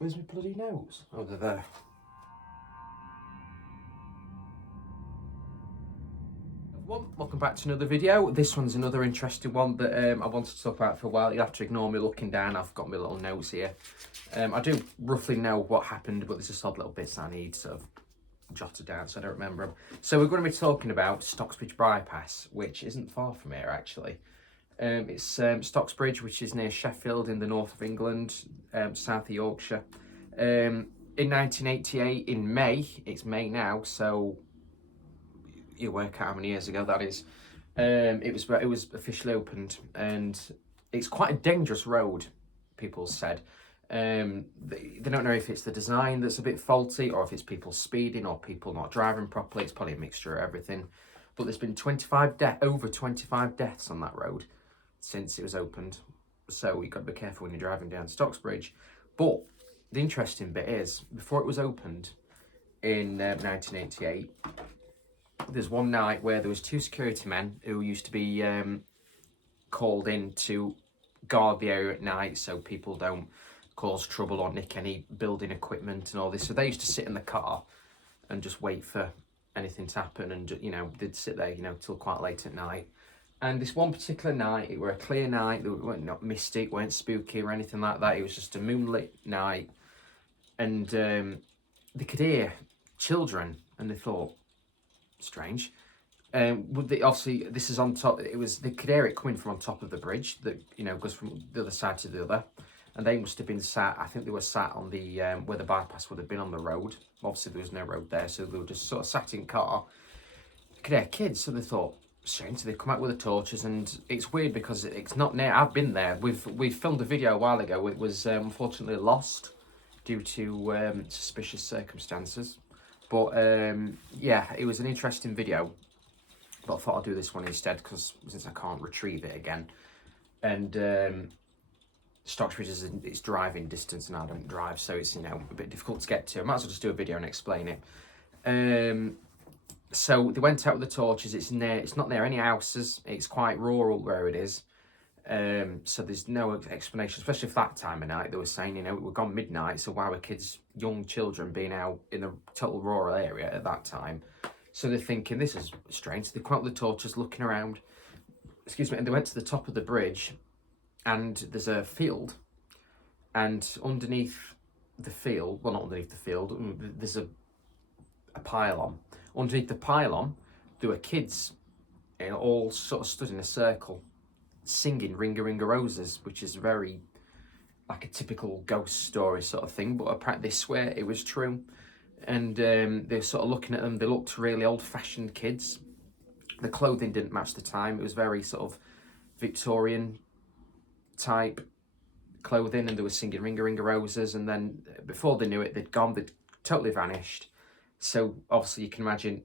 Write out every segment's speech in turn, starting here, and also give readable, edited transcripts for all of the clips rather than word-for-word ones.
Where's my bloody notes? Oh, they're there. Welcome back to another video. This one's another interesting one that I wanted to talk about for a while. You have to ignore me looking down. I've got my little notes here. I do roughly know what happened, but there's just odd little bits I need sort of jotted down so I don't remember them. So we're going to be talking about StocksBridge bypass, which isn't far from here actually. It's StocksBridge, which is near Sheffield in the north of England, south of Yorkshire. In 1988, in May, it's May now, so you work out how many years ago that is. It was officially opened, and it's quite a dangerous road, people said. They don't know if it's the design that's a bit faulty, or if it's people speeding, or people not driving properly. It's probably a mixture of everything. But there's been over 25 deaths on that road since it was opened. So you've got to be careful when you're driving down StocksBridge. But the interesting bit is, before it was opened in 1988, there's one night where there was two security men who used to be called in to guard the area at night so people don't cause trouble or nick any building equipment and all this. So they used to sit in the car and just wait for anything to happen, and they'd sit there till quite late at night. And this one particular night, it were a clear night. It weren't not misty, it weren't spooky or anything like that. It was just a moonlit night, and they could hear children, and they thought, strange. Obviously this is on top. They could hear it coming from on top of the bridge that goes from the other side to the other, and they must have been sat. I think they were sat on the where the bypass would have been on the road. Obviously there was no road there, so they were just sort of sat in car. They could hear kids, so they thought, strange. So they come out with the torches, and it's weird because it's not near. I've been there. We've filmed a video a while ago. It was unfortunately lost due to suspicious circumstances. But yeah, it was an interesting video. But I thought I'd do this one instead, because since I can't retrieve it again, and StocksBridge it's driving distance, and I don't drive, so it's a bit difficult to get to. I might as well just do a video and explain it. So they went out with the torches. It's not near any houses. It's quite rural where it is. So there's no explanation, especially for that time of night. They were saying, it were gone midnight, so why were kids, young children, being out in a total rural area at that time? So they're thinking, this is strange. So they come out with the torches, looking around, and they went to the top of the bridge, and there's a field, and underneath the field, well, not underneath the field, there's a pylon. Underneath the pylon, there were kids, all sort of stood in a circle, singing Ring a Ring a Roses, which is very like a typical ghost story sort of thing, but apparently they swear it was true. And they're sort of looking at them. They looked really old-fashioned kids. The clothing didn't match the time. It was very sort of Victorian type clothing, and they were singing Ring a Ring a Roses. And then before they knew it, they'd totally vanished. So obviously you can imagine,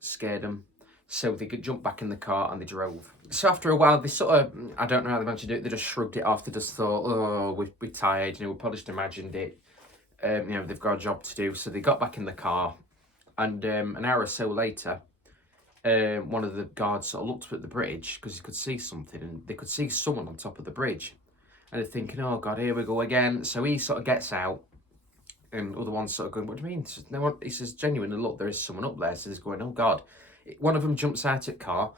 scared them. So they could jump back in the car, and they drove. So after a while, they sort of, I don't know how they managed to do it, they just shrugged it off. They just thought, oh, we're tired, we probably just imagined it. They've got a job to do. So they got back in the car, and an hour or so later, one of the guards sort of looked up at the bridge, because he could see something, and they could see someone on top of the bridge. And they're thinking, oh God, here we go again. So he sort of gets out, and other one's sort of going, what do you mean? No one, he says, genuinely, look, there is someone up there. So he's going, oh God. One of them jumps out at car,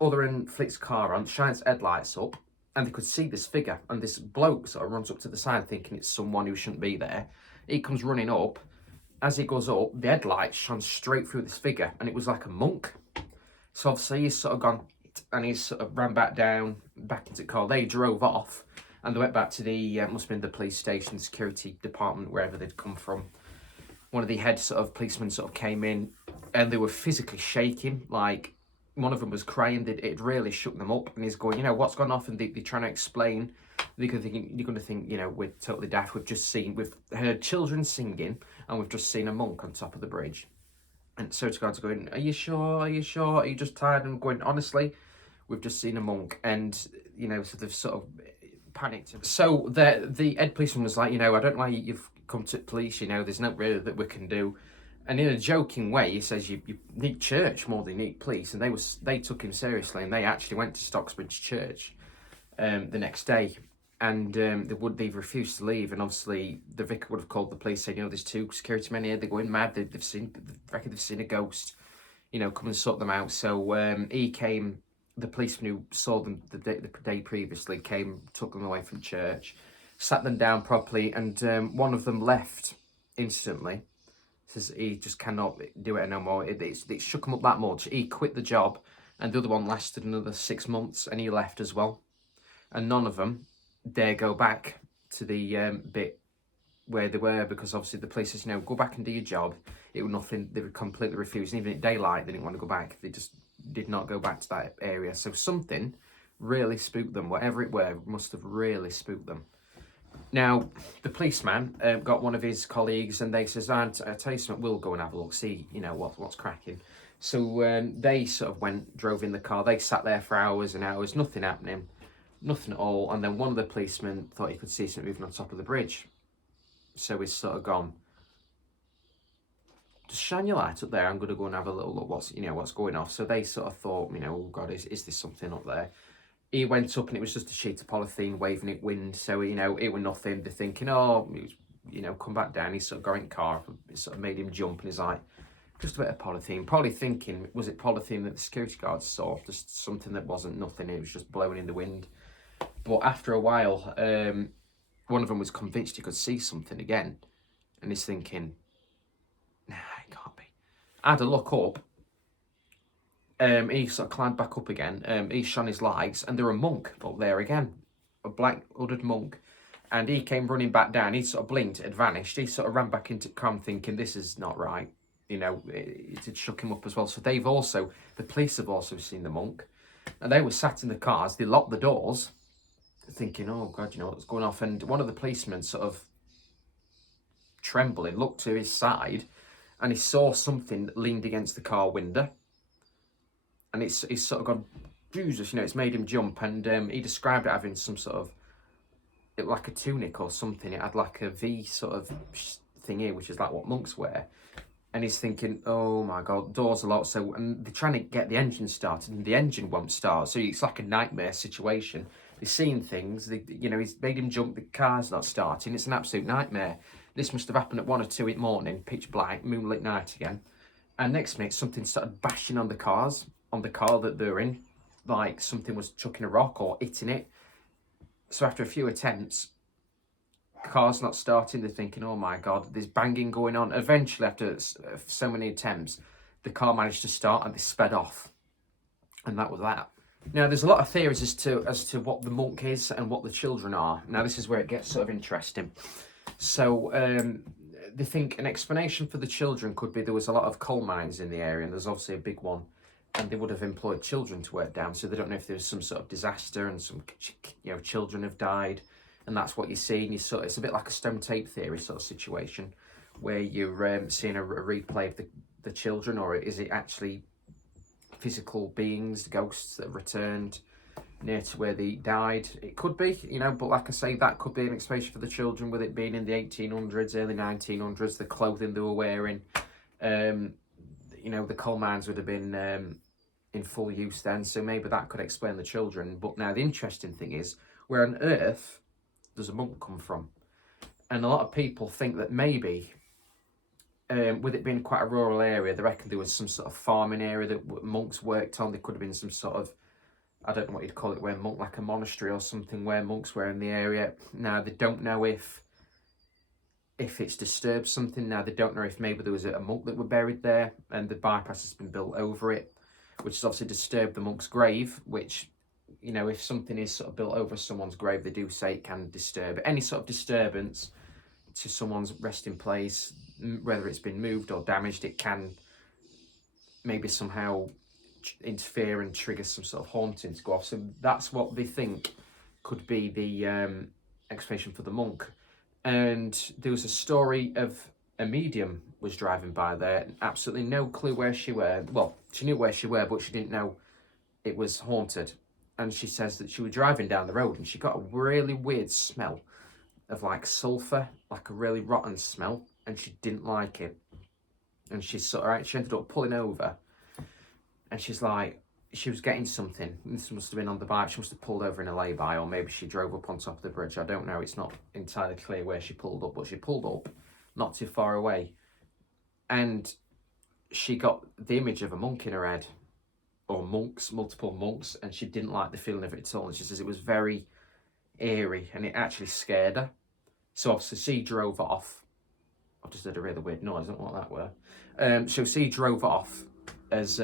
other end flicks car on, shines headlights up, and they could see this figure. And this bloke sort of runs up to the side, thinking it's someone who shouldn't be there. He comes running up. As he goes up, the headlights shone straight through this figure, and it was like a monk. So obviously he's sort of gone, and he's sort of ran back down, back into the car. They drove off, and they went back to the, must have been the police station, security department, wherever they'd come from. One of the head sort of policemen sort of came in, and they were physically shaking. Like, one of them was crying. It really shook them up. And he's going, what's gone off? And they're trying to explain. You're going to think, we're totally daft. We've heard children singing, and we've just seen a monk on top of the bridge. And so to God's going, are you sure? Are you sure? Are you just tired? And I'm going, honestly, we've just seen a monk. And, so they've sort of panicked. So the head policeman was like, I don't know why you've come to police, there's no really that we can do. And in a joking way, he says you need church more than you need police. And they took him seriously, and they actually went to StocksBridge Church the next day. And they've refused to leave, and obviously the vicar would have called the police saying, there's 2 security men here, they're going mad, they've seen a ghost, come and sort them out. So he came, the policeman who saw them the day previously came, took them away from church, sat them down properly, and one of them left instantly. Says he just cannot do it no more. It shook him up that much. He quit the job, and the other one lasted another 6 months, and he left as well. And none of them dare go back to the bit where they were, because obviously the police says, go back and do your job. It was nothing. They would completely refuse. And even at daylight, they didn't want to go back. They just did not go back to that area. So something really spooked them. Whatever it were, must have really spooked them. Now, the policeman got one of his colleagues, and they says, I tell you something, we'll go and have a look, see, what's cracking. So they sort of drove in the car. They sat there for hours and hours, nothing happening. Nothing at all. And then one of the policemen thought he could see something moving on top of the bridge. So he's sort of gone, just shine your light up there. I'm going to go and have a little look what's going off. So they sort of thought, oh God, is this something up there? He went up and it was just a sheet of polythene waving in wind. So, it was nothing. They're thinking, come back down. He's sort of got in the car. It sort of made him jump, and he's like, just a bit of polythene. Probably thinking, was it polythene that the security guards saw? Just something that wasn't nothing. It was just blowing in the wind. But after a while, one of them was convinced he could see something again. And he's thinking, nah, it can't be. I had a look up. He sort of climbed back up again. He shone his lights, and there was a monk up there again. A black hooded monk. And he came running back down. He sort of blinked, it had vanished. He sort of ran back into camp thinking, this is not right. It had shook him up as well. So the police have also seen the monk. And they were sat in the cars. They locked the doors, thinking, oh God, what's going off. And one of the policemen sort of trembling looked to his side, and he saw something that leaned against the car window. And he's sort of gone, Jesus, it's made him jump. And he described it having some sort of, like a tunic or something. It had like a V sort of thing here, which is like what monks wear. And he's thinking, oh my God, doors are locked. So, and they're trying to get the engine started, and the engine won't start. So it's like a nightmare situation. They're seeing things, he's made him jump, the car's not starting. It's an absolute nightmare. This must have happened at 1 or 2 in the morning, pitch black, moonlit night again. And next minute, something started bashing on the car that they're in. Like something was chucking a rock or hitting it. So after a few attempts, the car's not starting. They're thinking, oh my God, there's banging going on. Eventually, after so many attempts, the car managed to start and they sped off. And that was that. Now, there's a lot of theories as to what the monk is and what the children are. Now, this is where it gets sort of interesting. So, they think an explanation for the children could be there was a lot of coal mines in the area, and there's obviously a big one, and they would have employed children to work down. So they don't know if there was some sort of disaster and some children have died, and that's what you're seeing. It's a bit like a stone tape theory sort of situation, where you're seeing a replay of the children, or is it actually physical beings, ghosts that have returned near to where they died? It could be, but like I say, that could be an explanation for the children, with it being in the 1800s, early 1900s, the clothing they were wearing. The coal mines would have been in full use then, so maybe that could explain the children. But now the interesting thing is, where on earth does a monk come from? And a lot of people think that maybe, with it being quite a rural area, they reckon there was some sort of farming area that monks worked on. There could have been some sort of, I don't know what you'd call it, where like a monastery or something where monks were in the area. Now, they don't know if it's disturbed something. Now, they don't know if maybe there was a monk that were buried there and the bypass has been built over it, which has obviously disturbed the monk's grave, which, if something is sort of built over someone's grave, they do say it can disturb. Any sort of disturbance to someone's resting place, whether it's been moved or damaged, it can maybe somehow interfere and trigger some sort of haunting to go off. So that's what they think could be the explanation for the monk. And there was a story of a medium was driving by there, absolutely no clue where she were. Well, she knew where she were, but she didn't know it was haunted. And she says that she was driving down the road and she got a really weird smell of like sulphur, like a really rotten smell, and she didn't like it. And she ended up pulling over, and she's like, she was getting something. This must have been on the bike. She must have pulled over in a lay-by, or maybe she drove up on top of the bridge. I don't know. It's not entirely clear where she pulled up, but she pulled up not too far away. And she got the image of a monk in her head, or monks, multiple monks, and she didn't like the feeling of it at all. And she says it was very eerie, and it actually scared her. So obviously she drove off. I just did a really weird noise. I don't know what that were. So she drove off as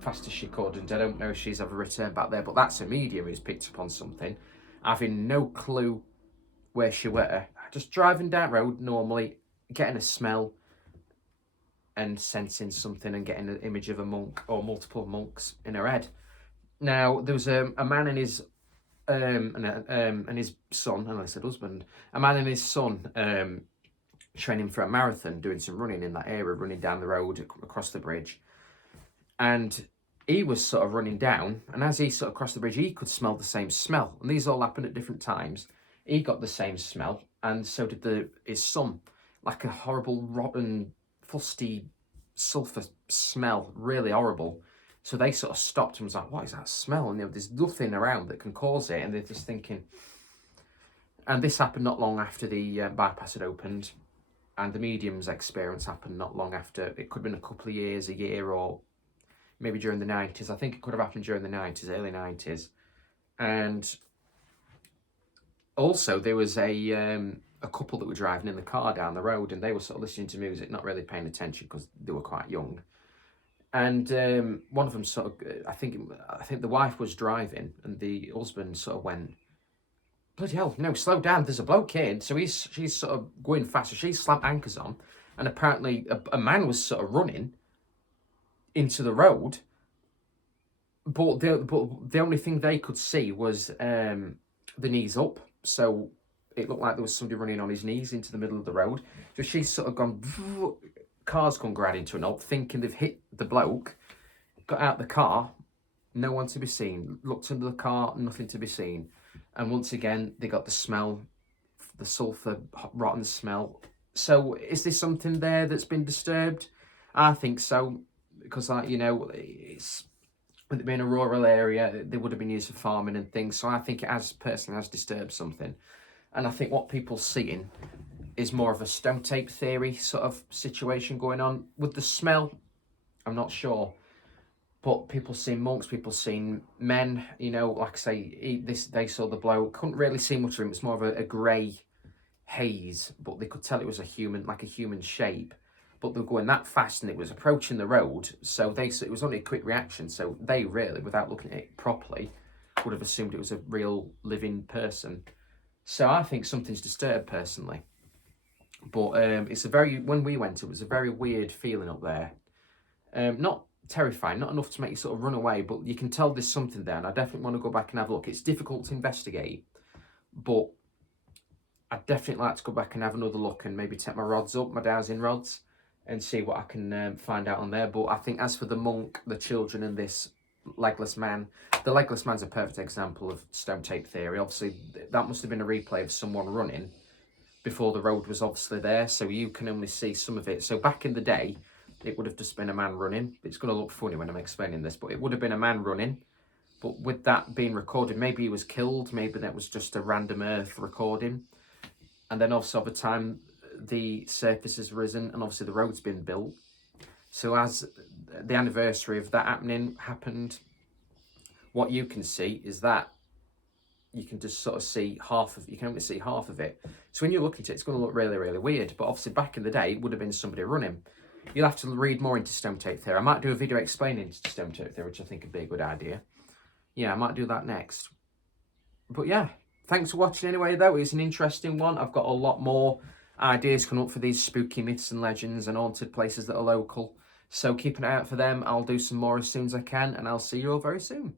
fast as she could, and I don't know if she's ever returned back there, but that's a medium who's picked up on something, having no clue where she were, just driving down road normally, getting a smell and sensing something and getting an image of a monk or multiple monks in her head. Now, there was a man and his and his son, and I said husband, a man and his son training for a marathon, doing some running in that area, running down the road across the bridge. And he was sort of running down, and as he sort of crossed the bridge, he could smell the same smell. And these all happened at different times. He got the same smell, and so did his son. Like a horrible, rotten, fusty, sulphur smell, really horrible. So they sort of stopped and was like, what is that smell? And there's nothing around that can cause it. And they're just thinking... And this happened not long after the bypass had opened. And the medium's experience happened not long after. It could have been a couple of years, a year, or maybe during the 90s. I think it could have happened during the 90s, early 90s. And also there was a couple that were driving in the car down the road, and they were sort of listening to music, not really paying attention because they were quite young. And one of them sort of, I think the wife was driving, and the husband sort of went, bloody hell, no, slow down, there's a bloke here. So she's sort of going faster, she's slapped anchors on, and apparently a man was sort of running into the road, but the only thing they could see was the knees up. So it looked like there was somebody running on his knees into the middle of the road. So she's sort of gone, car's gone grinding to an halt, thinking they've hit the bloke, got out the car, no one to be seen, looked under the car, nothing to be seen. And once again, they got the smell, the sulphur, rotten smell. So is there something there that's been disturbed? I think so, because it's, with it being a rural area, they would have been used for farming and things. So I think it has disturbed something. And I think what people seeing is more of a stone tape theory sort of situation going on. With the smell, I'm not sure. But people seen monks, people seen men, like I say, they saw the bloke. Couldn't really see much of him. It's more of a grey haze, but they could tell it was a human shape. But they were going that fast, and it was approaching the road. So it was only a quick reaction. So they really, without looking at it properly, would have assumed it was a real living person. So I think something's disturbed personally. But when we went, it was a very weird feeling up there. Not terrifying, not enough to make you sort of run away, but you can tell there's something there, and I definitely want to go back and have a look. It's difficult to investigate, but I'd definitely like to go back and have another look and maybe take my rods up, my dowsing rods, and see what I can find out on there. But I think as for the monk, the children, and this legless man, the legless man's a perfect example of stone tape theory. Obviously, that must have been a replay of someone running before the road was obviously there, so you can only see some of it. So back in the day, it would have just been a man running. It's going to look funny when I'm explaining this, but it would have been a man running. But with that being recorded, maybe he was killed, maybe that was just a random earth recording. And then also over time, the surface has risen, and obviously the road's been built. So as the anniversary of that happened, what you can see is that you can just sort of see you can only see half of it. So when you look at it, it's going to look really, really weird. But obviously back in the day, it would have been somebody running. You'll have to read more into stone tape theory. I might do a video explaining stone tape theory, which I think would be a good idea. Yeah, I might do that next. But yeah, thanks for watching anyway, though. It's an interesting one. I've got a lot more ideas coming up for these spooky myths and legends and haunted places that are local. So keep an eye out for them. I'll do some more as soon as I can, and I'll see you all very soon.